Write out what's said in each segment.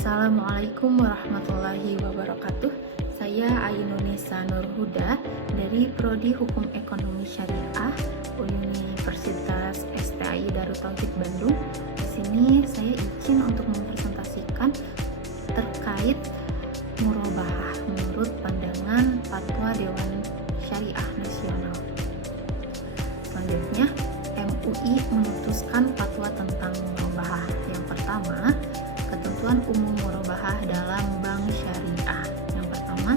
Assalamualaikum warahmatullahi wabarakatuh. Saya Ainunisa Nurhuda dari Prodi Hukum Ekonomi Syariah Universitas STI Darut Tauhid Bandung. Di sini saya izin untuk mempresentasikan terkait murabahah menurut pandangan Fatwa Dewan Syariah Nasional. Selanjutnya, MUI memutuskan fatwa tentang murabahah. Yang pertama, ketentuan umum murabahah dalam bank syariah. Yang pertama,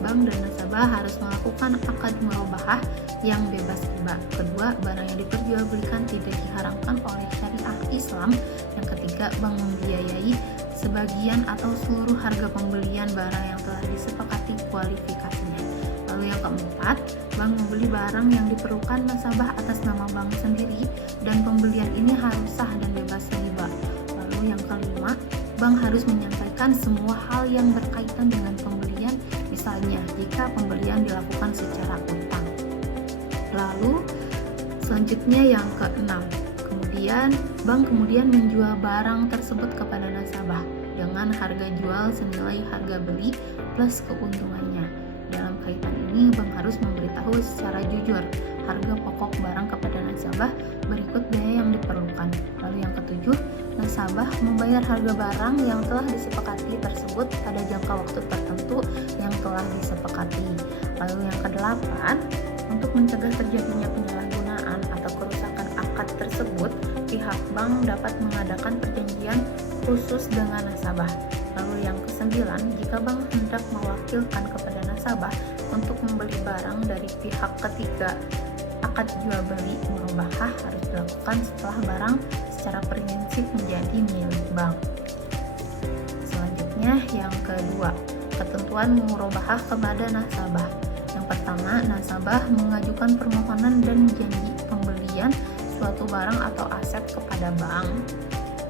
bank dan nasabah harus melakukan akad murabahah yang bebas riba. Kedua, barang yang diperjualbelikan tidak diharamkan oleh syariah Islam. Yang ketiga, bank membiayai sebagian atau seluruh harga pembelian barang yang telah disepakati kualifikasinya. Lalu yang keempat, bank membeli barang yang diperlukan nasabah atas nama bank sendiri dan pembelian ini harus sah dan bebas riba. Lalu yang kelima, bank harus menyampaikan semua hal yang berkaitan dengan pembelian, misalnya jika pembelian dilakukan secara utang. Lalu selanjutnya yang keenam, bank kemudian menjual barang tersebut kepada nasabah dengan harga jual senilai harga beli plus keuntungannya. Dalam kaitan ini, bank harus memberitahu secara jujur harga pokok barang kepada nasabah berikut biaya yang diperlukan. Lalu yang ketujuh, nasabah membayar harga barang yang telah disepakati tersebut pada jangka waktu tertentu yang telah disepakati. Lalu yang kedelapan, untuk mencegah terjadinya penyalahgunaan atau kerusakan akad tersebut, pihak bank dapat mengadakan perjanjian khusus dengan nasabah. Lalu yang kesembilan, jika bank hendak mewakilkan kepada nasabah untuk membeli barang dari pihak ketiga, akad jual beli murabahah harus dilakukan setelah barang secara prinsip menjadi milik bank. Selanjutnya yang kedua, ketentuan murabahah kepada nasabah. Yang pertama, nasabah mengajukan permohonan dan janji pembelian suatu barang atau aset kepada bank.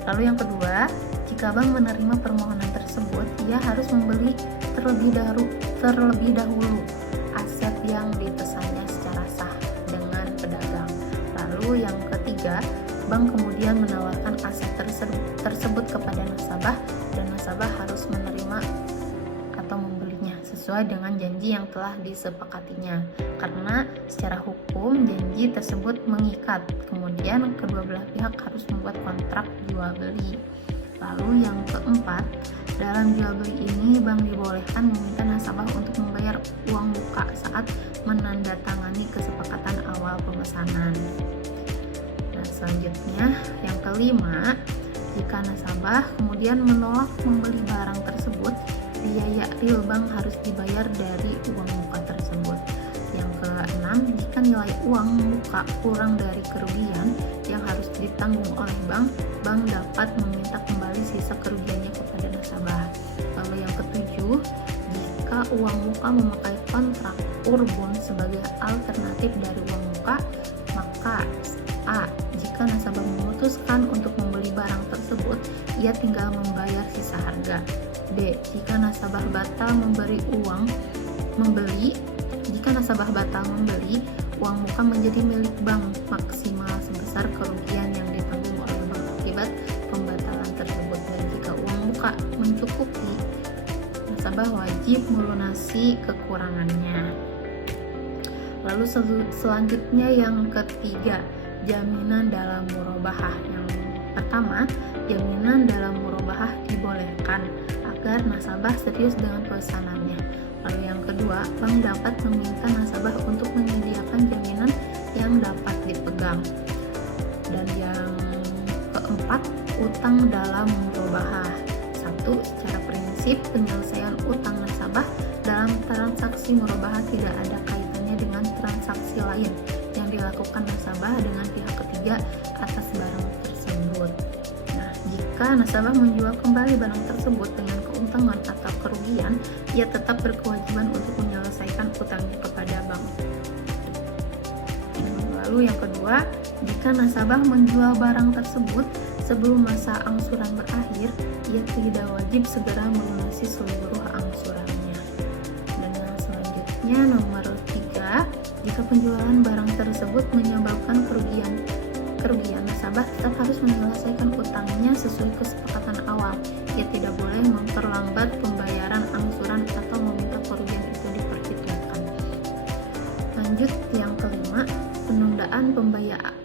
Lalu yang kedua, jika bank menerima permohonan tersebut, ia harus membeli terlebih dahulu aset yang dipesannya secara sah dengan pedagang. Lalu yang ketiga, bank kemudian menawarkan aset tersebut kepada nasabah dan nasabah harus menerima atau membelinya sesuai dengan janji yang telah disepakatinya. Karena secara hukum janji tersebut mengikat. Kemudian kedua belah pihak harus membuat kontrak jual beli. Lalu yang keempat, dalam jual beli ini bank dibolehkan meminta nasabah untuk membayar uang muka saat menandatangani kesepakatan awal pemesanan. Nah, selanjutnya yang kelima, jika nasabah kemudian menolak membeli barang tersebut, biaya real bank harus dibayar dari uang muka tersebut. Yang keenam, jika nilai uang muka kurang dari kerugian yang harus ditanggung oleh bank dapat meminta kembali sisa kerugiannya kepada nasabah. Lalu yang ketujuh, jika uang muka memakai kontrak urbun sebagai alternatif dari uang muka, maka A. Jika nasabah memutuskan untuk membeli barang tersebut, ia tinggal membayar sisa harga. B. Jika nasabah batal membeli, uang muka menjadi milik bank maksimal sebesar kerugian yang ditanggung oleh bank akibat pembatalan tersebut. Dan jika uang muka mencukupi, nasabah wajib melunasi kekurangannya. Lalu selanjutnya yang ketiga, jaminan dalam murabahah. Yang pertama, jaminan dalam murabahah dibolehkan agar nasabah serius dengan pesanannya. Lalu yang kedua, bank dapat meminta nasabah untuk menyediakan jaminan yang dapat dipegang. Dan yang keempat, utang dalam murabahah. 1. Secara prinsip, penyelesaian utang nasabah dalam transaksi murabahah tidak ada kaitannya dengan transaksi lain yang dilakukan nasabah dengan pihak ketiga atas barang tersebut. Nah, jika nasabah menjual kembali barang tersebut dengan keuntungan atau kerugian, ia tetap berkewajiban untuk menyelesaikan utangnya kepada bank. Lalu yang kedua, jika nasabah menjual barang tersebut sebelum masa angsuran berakhir, ia tidak wajib segera melunasi seluruh angsurannya. Dan yang selanjutnya nomor 3, jika penjualan barang tersebut menyebabkan kerugian, nasabah tetap harus menyelesaikan utangnya sesuai kesepakatan awal. Ia tidak boleh Lanjut yang kelima, penundaan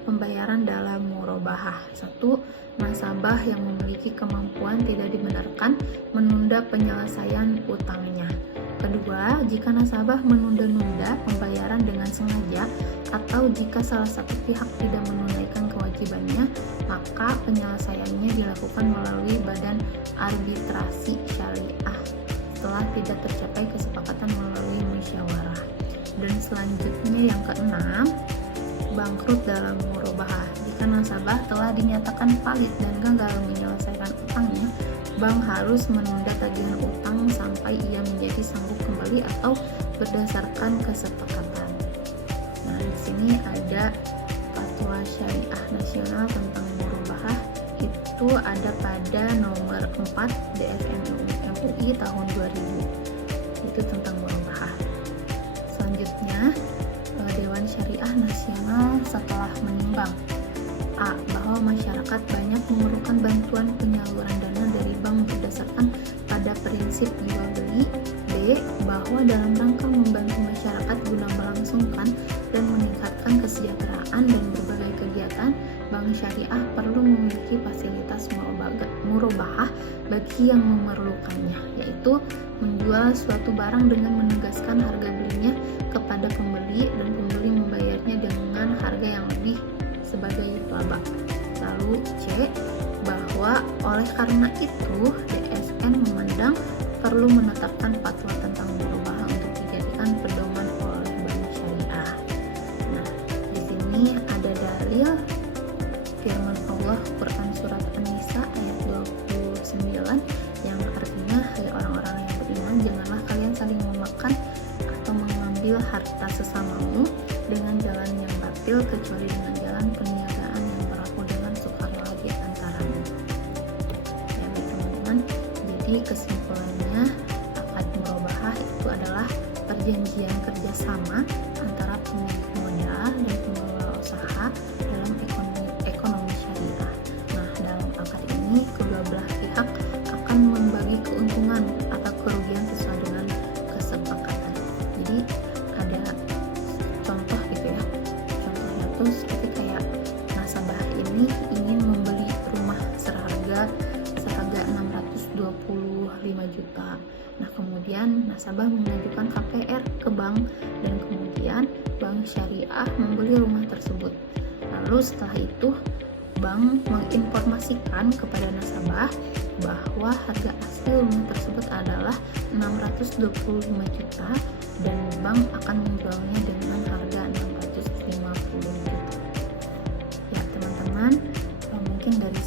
pembayaran dalam murabahah. 1. Nasabah yang memiliki kemampuan tidak dibenarkan menunda penyelesaian utangnya. Kedua, jika nasabah menunda-nunda pembayaran dengan sengaja atau jika salah satu pihak tidak menunaikan kewajibannya, maka penyelesaiannya dilakukan melalui badan arbitrasi syariah setelah tidak tercapai kesepakatan melalui musyawarah. Dan selanjutnya yang keenam, bangkrut dalam murabahah. Jika nasabah telah dinyatakan valid dan gagal menyelesaikan utangnya, bank harus menunda tagihan utang sampai ia menjadi sanggup kembali atau berdasarkan kesepakatan. Nah, di sini ada Fatwa Syariah Nasional tentang murabahah, itu ada pada nomor 4 DSN MUI tahun 2000. Itu tentang murabahah. Selanjutnya, Dewan Syariah Nasional setelah menimbang A. Bahwa masyarakat banyak memerlukan bantuan penyaluran dana dari bank berdasarkan pada prinsip jual beli. B. Bahwa dalam rangka membantu masyarakat guna melangsungkan dan meningkatkan kesejahteraan dan berbagai kegiatan, bank syariah perlu memiliki fasilitas murabahah bagi yang memerlukannya, yaitu menjual suatu barang dengan menegaskan harga belinya kepada pembeli dan pembeli membayarnya dengan harga yang lebih sebagai laba. Lalu C. Bahwa oleh karena itu DSN memandang perlu menetapkan fatwa tentang murabahah untuk dijadikan pedoman oleh bank syariah. Nah, di sini ada dalil firman Allah Quran surat An-Nisa ayat 29 yang artinya, hai orang-orang yang beriman, janganlah kalian saling memakan atau mengambil harta sesamamu dengan jalan yang batil kecuali dengan jalan perniagaan yang berlaku dengan sukarela di antaramu. Ya baik teman-teman, jadi kesimpulannya akad murabahah itu adalah perjanjian kerjasama antara pemilik modal dan pengelola usaha dalam ekonomi syariah. Nah, dalam akad ini kedua belah pihak akan membagi keuntungan atau kerugian sesuai dengan kesepakatan. Jadi ada contoh gitu ya, contohnya tuh seperti kayak nasabah ini ingin membeli rumah seharga 625 juta. Nah, kemudian nasabah mengajukan KPR ke bank dan kemudian bank syariah membeli rumah tersebut. Lalu setelah itu bank menginformasikan kepada nasabah bahwa harga asli rumah tersebut adalah 625 juta dan bank akan menjualnya dengan harga 650 juta. Ya teman-teman, mungkin dari